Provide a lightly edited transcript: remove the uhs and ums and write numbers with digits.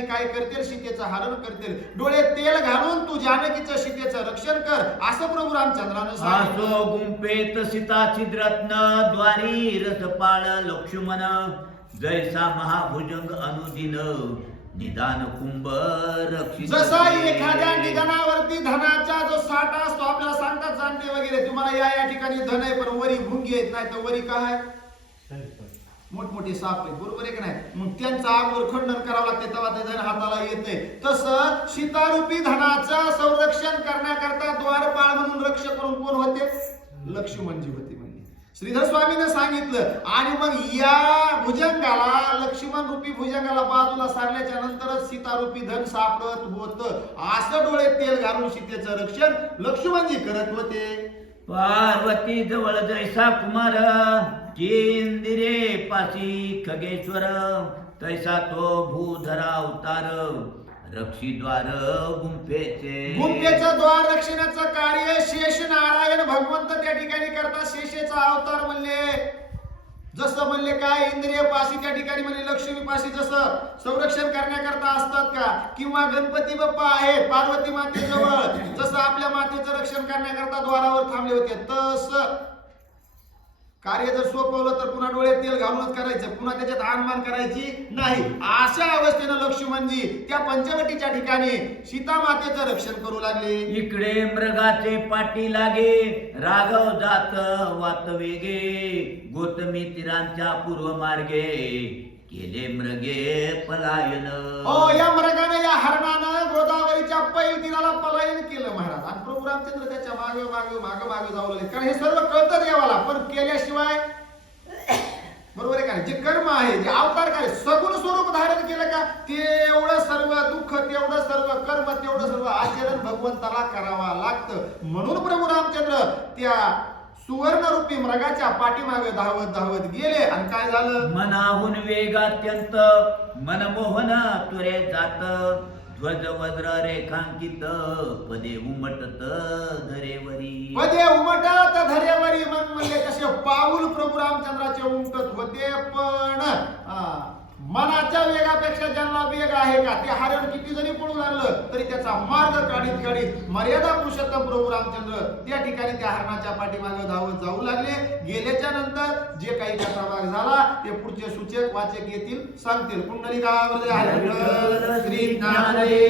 ठिकाणी काय करतील, सीतेचं हरण करतील. डोळे तेल घालून तू जानकीचं सीतेचं रक्षण कर असं प्रभू रामचंद्रानं सांगितलं. आसो गुंपेत सीता छिद्रत्न द्वारी रसपाळ लक्ष्मण जैसा महाभुजंग अनुदिन निदान कुंभ रक्षित. जसा एखाद्या निधनावरती धनाचा जो साठा असतो, आपल्याला सांगतात जाणते वगैरे तुम्हाला या ठिकाणी धन आहे पण वरी भुंगी येत नाही, तर वरी काय मोठमोठी साप आहे, बरोबर आहे का नाही? मग त्यांचा आगोर खंडन करावं लागते तेव्हा ते धन हाताला येते. तसं सीतारूपी धनाचं संरक्षण करण्याकरता द्वारपाळ म्हणून रक्षक करून कोण होते? लक्ष्मणजी होते. म्हणजे श्रीधर स्वामीने सांगितलं. आणि मग या भुजंगाला, लक्ष्मण रूपी भुजंगाला बाजूला सारल्याच्या नंतरच सीतारूपी धन सापडत होतं. असं डोळे तेल घालून सीतेचं रक्षण लक्ष्मणजी करत होते. पार्वती जवळ जैसा कुमार केंदिरे पाशी खगेश्वर तैसा तो भूधरा अवतार रक्षीद्वार गुंफेचे. गुंफेचं द्वार रक्षणाचं कार्य शेष नारायण भगवंत त्या ठिकाणी करतात. शेषेचा अवतार म्हणले, जसं म्हणले काय इंद्रिय पाशी त्या ठिकाणी म्हणले लक्ष्मी पाशी जसं संरक्षण करण्याकरता असतात का, किंवा गणपती बाप्पा आहेत पार्वती मातेजवळ जसं आपल्या मातेचं रक्षण करण्याकरता द्वारावर थांबले होते, तसं कार्य जर सोपवलं तर पुन्हा डोळे तेल घालूनच करायचं, पुन्हा त्याच्यात आणमान करायची नाही. अशा अवस्थेनं लक्ष्मणजी त्या पंचवटीच्या ठिकाणी सीता मातेचं रक्षण करू लागले. इकडे मृगाचे पाठी लागे राघव जात वात वेगे गोतमी तीरांच्या पूर्व मार्गे केले मृगे पलायन. या मृगाने, या हरणानं गोदावरीच्या पैल तीराला पलायन केलं महाराज. आणि प्रभू रामचंद्र त्याच्या मागे मागे मागे मागे जाऊ लागले. कारण हे सर्व कळतं देवाला, पण केल्याशिवाय बरोबर आहे का, जे कर्म आहे, जे अवतार काय सगुण स्वरूप धारण केलं का, तेवढं सर्व दुःख, तेवढं सर्व कर्म, तेवढं सर्व आचरण भगवंताला करावा लागतं. म्हणून प्रभू रामचंद्र त्या सुवर्ण रूपी मृगाच्या पाठीमागे धावत धावत गेले. आणि काय झालं? मनाहून वेग अत्यंत मनमोहन तुरे जात ध्वज वज्र रेखांकित पदे उमटत धरेवरी. पदे उमटत धरेवरी. मग म्हणले कसे पाऊल प्रभू रामचंद्राचे उमटत होते, पण मनाच्या वेगापेक्षा ज्यांना वेग आहे का, ते हरण किती जरी पळू लागलं तरी त्याचा मार्ग काढीत काढीत मर्यादा पुरुषोत्तम प्रभू रामचंद्र त्या ठिकाणी त्या हरणाच्या पाठीमागे धावत जाऊ लागले. गेल्याच्या नंतर जे काही त्याचा भाग झाला ते पुढचे सूचक वाचक येतील, सांगतील. कुंडलिकावरती श्री ज्ञानदेव.